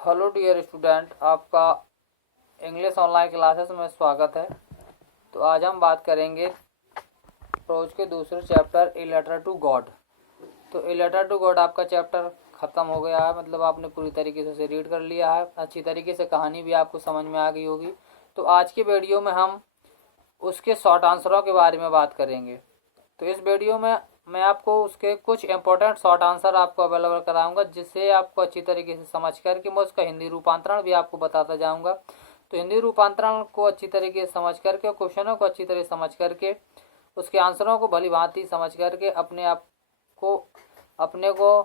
Hello dear student, आपका English online classes में स्वागत है। तो आज हम बात करेंगे प्रोज के दूसरे chapter a letter to God. तो ए लेटर टू गॉड आपका चैप्टर ख़त्म हो गया है, मतलब आपने पूरी तरीके से उसे रीड कर लिया है, अच्छी तरीके से कहानी भी आपको समझ में आ गई होगी। तो आज की वीडियो में हम उसके शॉर्ट आंसरों के बारे में बात करेंगे। तो इस वीडियो में मैं आपको उसके कुछ इंपॉर्टेंट शॉर्ट आंसर आपको अवेलेबल कराऊंगा, जिससे आपको अच्छी तरीके से समझ करके मैं उसका हिंदी रूपांतरण भी आपको बताता जाऊंगा। तो हिंदी रूपांतरण को अच्छी तरीके से समझ करके और क्वेश्चनों को अच्छी तरह समझ करके उसके आंसरों को भली भांति समझ करके अपने को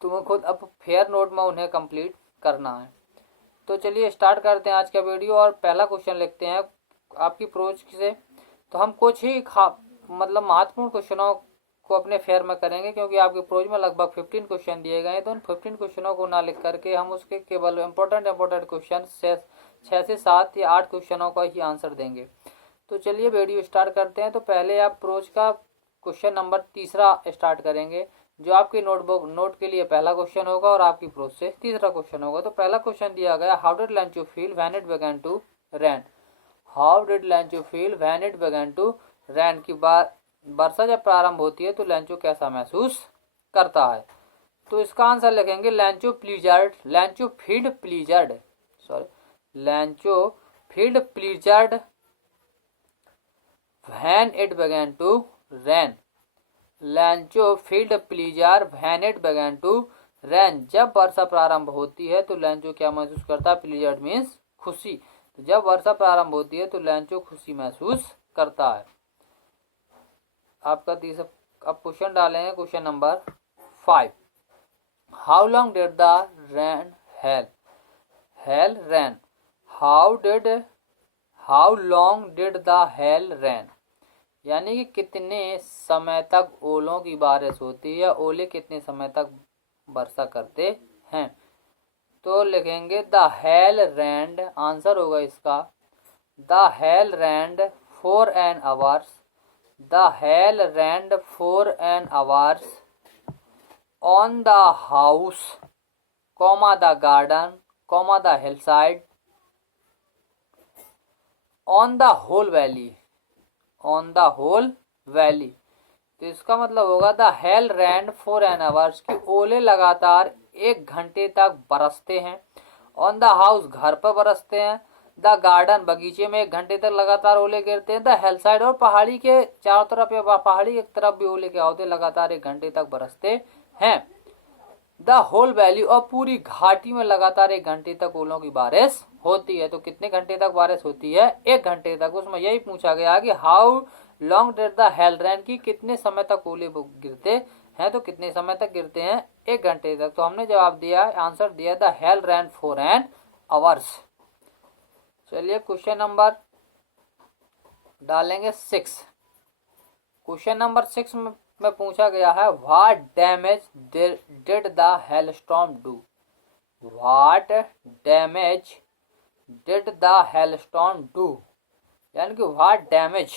तुम्हें खुद अब फेयर नोट में उन्हें कंप्लीट करना है। तो चलिए स्टार्ट करते हैं आज का वीडियो और पहला क्वेश्चन लिखते हैं आपकी प्रोज से। तो हम कुछ ही मतलब महत्वपूर्ण क्वेश्चनों को अपने फेयर में करेंगे, क्योंकि आपके प्रोज में लगभग 15 क्वेश्चन दिए गए हैं। तो उन 15 क्वेश्चनों को ना लिख करके हम उसके केवल इंपॉर्टेंट क्वेश्चन 6 से 7 या 8 क्वेश्चनों का ही आंसर देंगे। तो चलिए वीडियो स्टार्ट करते हैं। तो पहले आप प्रोज का क्वेश्चन नंबर 3 स्टार्ट करेंगे, जो आपकी नोट के लिए पहला क्वेश्चन होगा और आपकी प्रोज से तीसरा क्वेश्चन होगा। तो पहला क्वेश्चन दिया गया, how did Lencho feel when it began to rain. How did Lencho feel when it began to rain की वर्षा जब प्रारंभ होती है तो लेंचो कैसा महसूस करता है। तो इसका आंसर लिखेंगे Lencho pleasured, Lencho felt pleasured, sorry Lencho felt pleasured when it began to rain. Lencho felt pleasure when it began to rain. जब वर्षा प्रारंभ होती है तो लेंचो क्या महसूस करता है? प्लीजर्ड मीन्स खुशी। तो जब वर्षा प्रारंभ होती है तो लेंचो खुशी महसूस करता है। आपका तीसरा अब क्वेश्चन डालेंगे, question number 5, how long did the rain hello rain. How long did the hail rain, यानी कि कितने समय तक ओलों की बारिश होती है, ओले कितने समय तक वर्षा करते हैं। तो लिखेंगे द हेल रेंड, आंसर होगा इसका the hail rained for an hours. The hail rained for an hours on the house, the garden, the hillside, on the whole valley, on the whole valley। तो इसका मतलब होगा the hail rained for an hours की ओले लगातार 1 घंटे तक बरसते हैं। ऑन द हाउस घर पर बरसते हैं। द गार्डन बगीचे में 1 घंटे तक लगातार ओले गिरते हैं। द हिल साइड और पहाड़ी के चारों तरफ या पहाड़ी एक तरफ भी ओले क्या होते लगातार 1 घंटे तक बरसते हैं। द होल वैली और पूरी घाटी में लगातार 1 घंटे तक ओलों की बारिश होती है। तो कितने घंटे तक बारिश होती है? 1 घंटे तक। उसमें यही पूछा गया कि how long did the hail rain की कितने समय तक ओले गिरते हैं। तो कितने समय तक गिरते हैं? 1 घंटे तक। तो हमने जवाब दिया, आंसर दिया the hail rain for an hours. चलिए क्वेश्चन नंबर डालेंगे 6। क्वेश्चन नंबर 6 में पूछा गया है, what damage did the hailstorm do. What damage did the hailstorm do, यानी कि व्हाट डैमेज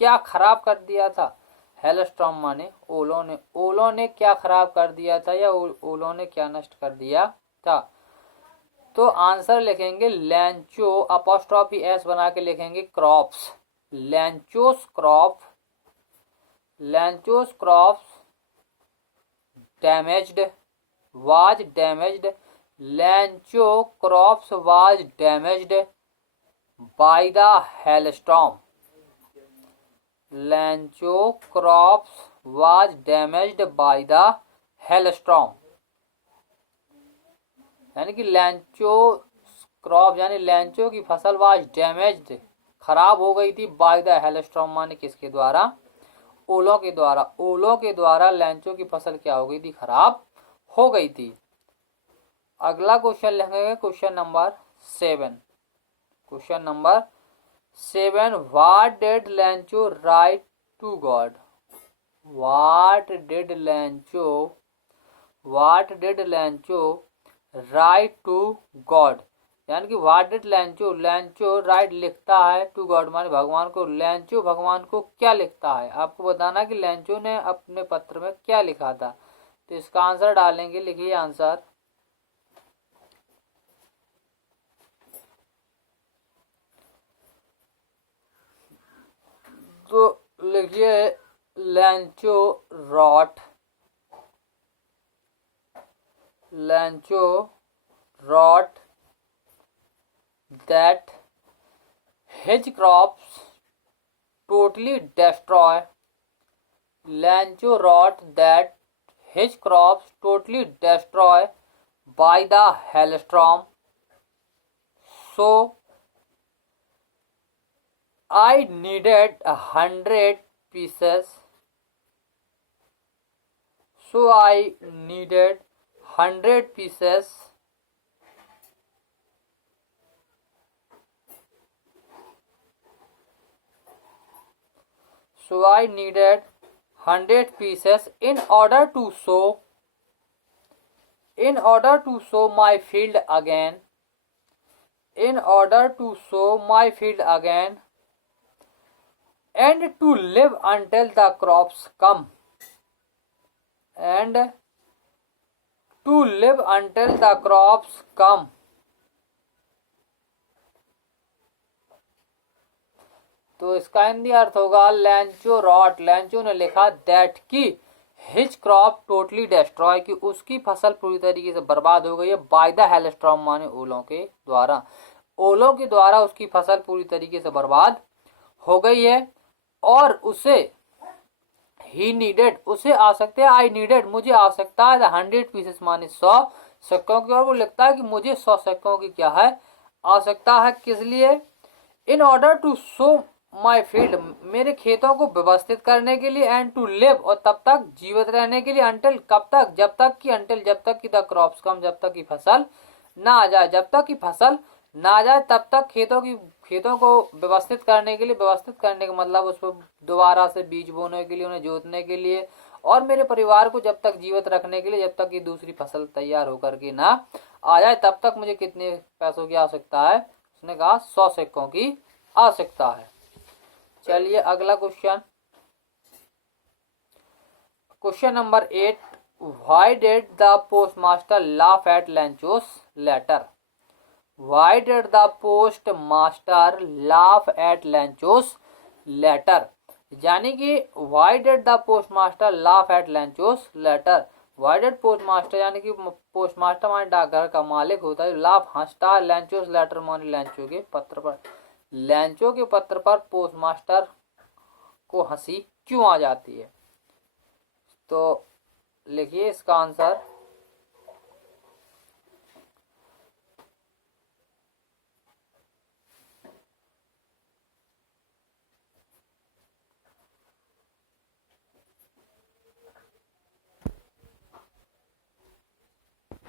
क्या खराब कर दिया था। हेलस्टॉर्म माने ओलों ने क्या खराब कर दिया था या ओलों ने क्या नष्ट कर दिया था। तो आंसर लिखेंगे लेंचो अपोस्ट्रॉफी एस बना के लिखेंगे crops. Lencho's crops damaged was damaged. Lencho crops was damaged by the hailstorm. Lencho crops was damaged by the hailstorm, यानी कि लेंचो क्रॉप यानी लेंचो की फसल वाज डैमेज्ड खराब हो गई थी बाय द हेलस्टॉर्म माने किसके द्वारा? ओलों के द्वारा। ओलों के द्वारा लेंचो की फसल क्या हो गई थी? खराब हो गई थी। अगला क्वेश्चन लिखेंगे question number 7। Question number 7, what did Lencho write to God. What did Lencho write to God, यानी कि व्हाट डिड लेंचो राइट लिखता है टू गॉड माने भगवान को। लेंचो भगवान को क्या लिखता है? आपको बताना कि लेंचो ने अपने पत्र में क्या लिखा था। तो इसका आंसर डालेंगे, लिखिए आंसर तो लिखिए Lencho wrote that hedge crops totally destroy. Lancho rot that hedge crops totally destroy by the hailstorm. So I needed 100 pieces. So I needed 100 pieces in order to sow my field again. And to live until the crops come. तो इसका हिंदी अर्थ होगा लैंचो rot, लैंचो ने लिखा that की his crop totally destroy, कि उसकी फसल पूरी तरीके से बर्बाद हो गई है, बाय द हेलस्टॉर्म माने ओलों के द्वारा, ओलों के द्वारा उसकी फसल पूरी तरीके से बर्बाद हो गई है। और उसे ही नीडेड, उसे आवश्यकता है, आई नीडेड मुझे आवश्यकता है, 100 पीसेस माने 100 सिक्कों की, और वो लिखता है कि मुझे 100 सिक्कों की क्या है आवश्यकता है, किस लिए, in order to sow my field मेरे खेतों को व्यवस्थित करने के लिए, एंड टू लिव और तब तक जीवित रहने के लिए, अंटिल कब तक, जब तक की द क्रॉप्स कम, जब तक की फसल ना आ जाए, जब तक की फसल ना आ जाए तब तक खेतों को व्यवस्थित करने के लिए, व्यवस्थित करने का मतलब उसको दोबारा से बीज बोने के लिए, उन्हें जोतने के लिए, और मेरे परिवार को जब तक जीवित रखने के लिए, जब तक कि दूसरी फसल तैयार होकर के ना आ जाए तब तक मुझे कितने पैसों की आवश्यकता है, उसने कहा 100 सिक्कों की आवश्यकता है। चलिए अगला question number 8, why did the postmaster laugh at Lencho's letter. Why did the postmaster laugh at Lancho's letter? यानी कि why did the postmaster laugh at Lancho's letter? Why did postmaster यानी कि पोस्टमास्टर माने डाकघर का मालिक होता है, लाभ हंसता है, लैंचोस लेटर माने लैंचो के पत्र पर, लैंचो के पत्र पर पोस्टमास्टर को हंसी क्यों आ जाती है। तो लिखिए इसका आंसर